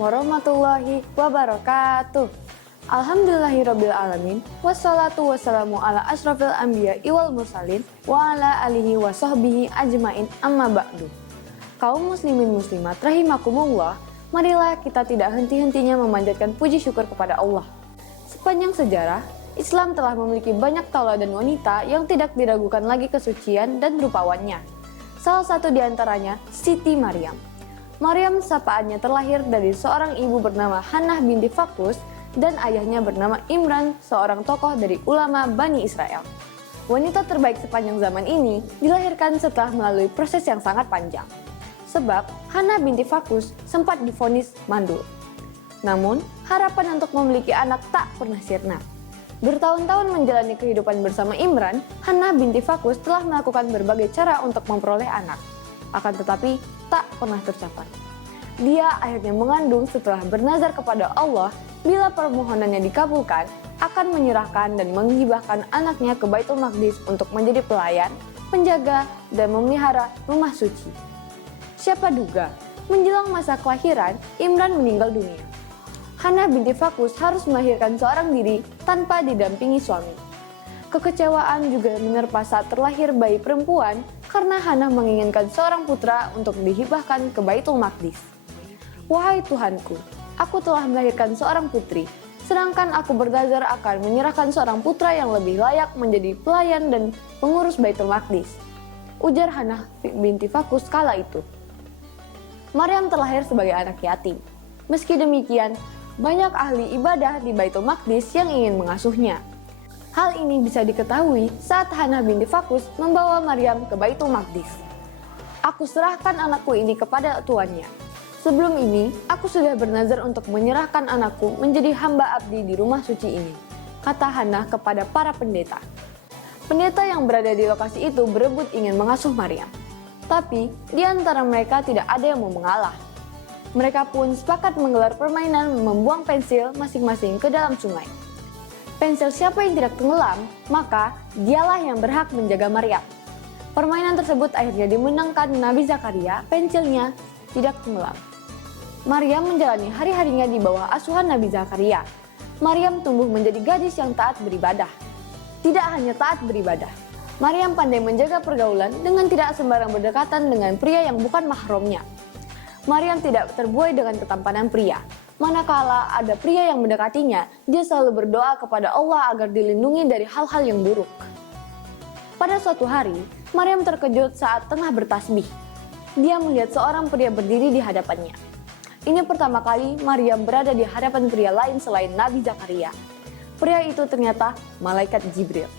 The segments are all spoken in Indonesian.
warahmatullahi wabarakatuh. Alhamdulillahirabbil alamin, wassalatu wassalamu ala asrofil anbiya wal mursalin wa ala alihi wa sahbihi ajmain, amma ba'du. Kaum muslimin muslimat rahimakumullah, marilah kita tidak henti-hentinya memanjatkan puji syukur kepada Allah. Sepanjang sejarah, Islam telah memiliki banyak tauladan wanita yang tidak diragukan lagi kesucian dan rupawannya. Salah satu di antaranya Siti Maryam. Maryam sapaannya terlahir dari seorang ibu bernama Hannah binti Fakus dan ayahnya bernama Imran, seorang tokoh dari ulama Bani Israel. Wanita terbaik sepanjang zaman ini dilahirkan setelah melalui proses yang sangat panjang. Sebab Hannah binti Fakus sempat divonis mandul. Namun, harapan untuk memiliki anak tak pernah sirna. Bertahun-tahun menjalani kehidupan bersama Imran, Hannah binti Fakus telah melakukan berbagai cara untuk memperoleh anak. Akan tetapi, tak pernah tercapai. Dia akhirnya mengandung setelah bernazar kepada Allah bila permohonannya dikabulkan, akan menyerahkan dan menghibahkan anaknya ke Baitul Maqdis untuk menjadi pelayan, penjaga, dan memelihara rumah suci. Siapa duga, menjelang masa kelahiran, Imran meninggal dunia. Hannah binti Fakus harus melahirkan seorang diri tanpa didampingi suami. Kekecewaan juga menerpa saat terlahir bayi perempuan karena Hannah menginginkan seorang putra untuk dihibahkan ke Baitul Maqdis. Wahai Tuhanku, aku telah melahirkan seorang putri, sedangkan aku bernazar akan menyerahkan seorang putra yang lebih layak menjadi pelayan dan pengurus Baitul Maqdis, ujar Hannah binti Fakus kala itu. Maryam terlahir sebagai anak yatim. Meski demikian, banyak ahli ibadah di Baitul Maqdis yang ingin mengasuhnya. Hal ini bisa diketahui saat Hannah binti Fakus membawa Maryam ke Baitul Maqdis. Aku serahkan anakku ini kepada tuannya. Sebelum ini, aku sudah bernazar untuk menyerahkan anakku menjadi hamba abdi di rumah suci ini, kata Hannah kepada para pendeta. Pendeta yang berada di lokasi itu berebut ingin mengasuh Maryam. Tapi, di antara mereka tidak ada yang mau mengalah. Mereka pun sepakat menggelar permainan membuang pensil masing-masing ke dalam sungai. Pensil siapa yang tidak tenggelam, maka dialah yang berhak menjaga Maryam. Permainan tersebut akhirnya dimenangkan Nabi Zakaria, pensilnya tidak tenggelam. Maryam menjalani hari-harinya di bawah asuhan Nabi Zakaria. Maryam tumbuh menjadi gadis yang taat beribadah. Tidak hanya taat beribadah, Maryam pandai menjaga pergaulan dengan tidak sembarang berdekatan dengan pria yang bukan mahramnya. Maryam tidak terbuai dengan ketampanan pria. Manakala ada pria yang mendekatinya, dia selalu berdoa kepada Allah agar dilindungi dari hal-hal yang buruk. Pada suatu hari, Maryam terkejut saat tengah bertasbih. Dia melihat seorang pria berdiri di hadapannya. Ini pertama kali Maryam berada di hadapan pria lain selain Nabi Zakaria. Pria itu ternyata malaikat Jibril.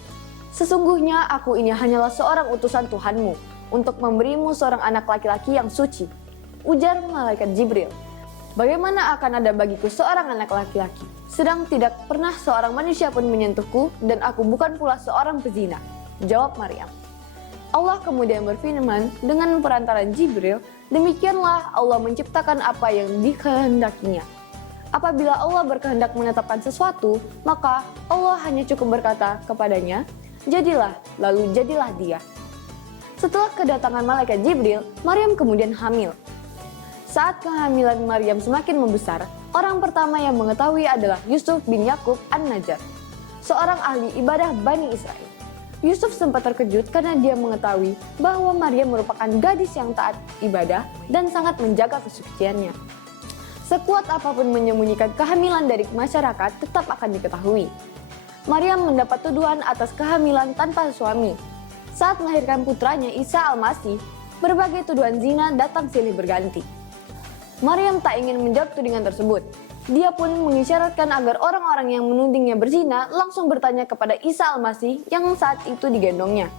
Sesungguhnya aku ini hanyalah seorang utusan Tuhanmu untuk memberimu seorang anak laki-laki yang suci, ujar malaikat Jibril. Bagaimana akan ada bagiku seorang anak laki-laki, sedang tidak pernah seorang manusia pun menyentuhku dan aku bukan pula seorang pezina, jawab Maryam. Allah kemudian berfirman dengan perantaran Jibril, demikianlah Allah menciptakan apa yang dikehendakinya. Apabila Allah berkehendak menetapkan sesuatu, maka Allah hanya cukup berkata kepadanya, jadilah, lalu jadilah dia. Setelah kedatangan malaikat Jibril, Maryam kemudian hamil. Saat kehamilan Maryam semakin membesar, orang pertama yang mengetahui adalah Yusuf bin Yakub An-Najjar, seorang ahli ibadah Bani Israel. Yusuf sempat terkejut karena dia mengetahui bahwa Maryam merupakan gadis yang taat ibadah dan sangat menjaga kesuciannya. Sekuat apapun menyembunyikan kehamilan dari masyarakat tetap akan diketahui. Maryam mendapat tuduhan atas kehamilan tanpa suami. Saat melahirkan putranya Isa Al-Masih, berbagai tuduhan zina datang silih berganti. Maryam tak ingin menjawab tudingan tersebut. Dia pun mengisyaratkan agar orang-orang yang menudingnya berzina langsung bertanya kepada Isa Al-Masih yang saat itu digendongnya.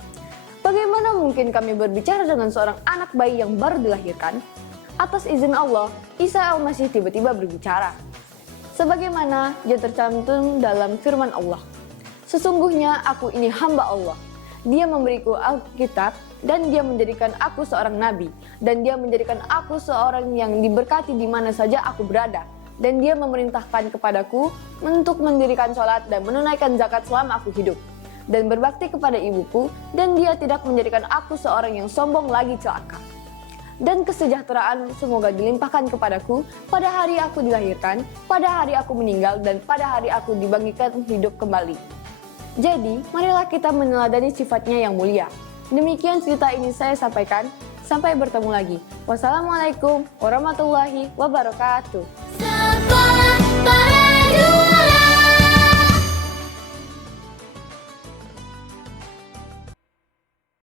Bagaimana mungkin kami berbicara dengan seorang anak bayi yang baru dilahirkan? Atas izin Allah, Isa Al-Masih tiba-tiba berbicara. Sebagaimana yang tercantum dalam firman Allah. Sesungguhnya aku ini hamba Allah. Dia memberiku Alkitab dan dia menjadikan aku seorang nabi. Dan dia menjadikan aku seorang yang diberkati di mana saja aku berada. Dan dia memerintahkan kepadaku untuk mendirikan sholat dan menunaikan zakat selama aku hidup. Dan berbakti kepada ibuku, dan dia tidak menjadikan aku seorang yang sombong lagi celaka. dan kesejahteraan semoga dilimpahkan kepadaku pada hari aku dilahirkan, pada hari aku meninggal, dan pada hari aku dibangkitkan hidup kembali. Jadi, marilah kita meneladani sifatnya yang mulia. Demikian cerita ini saya sampaikan. Sampai bertemu lagi. Wassalamualaikum warahmatullahi wabarakatuh.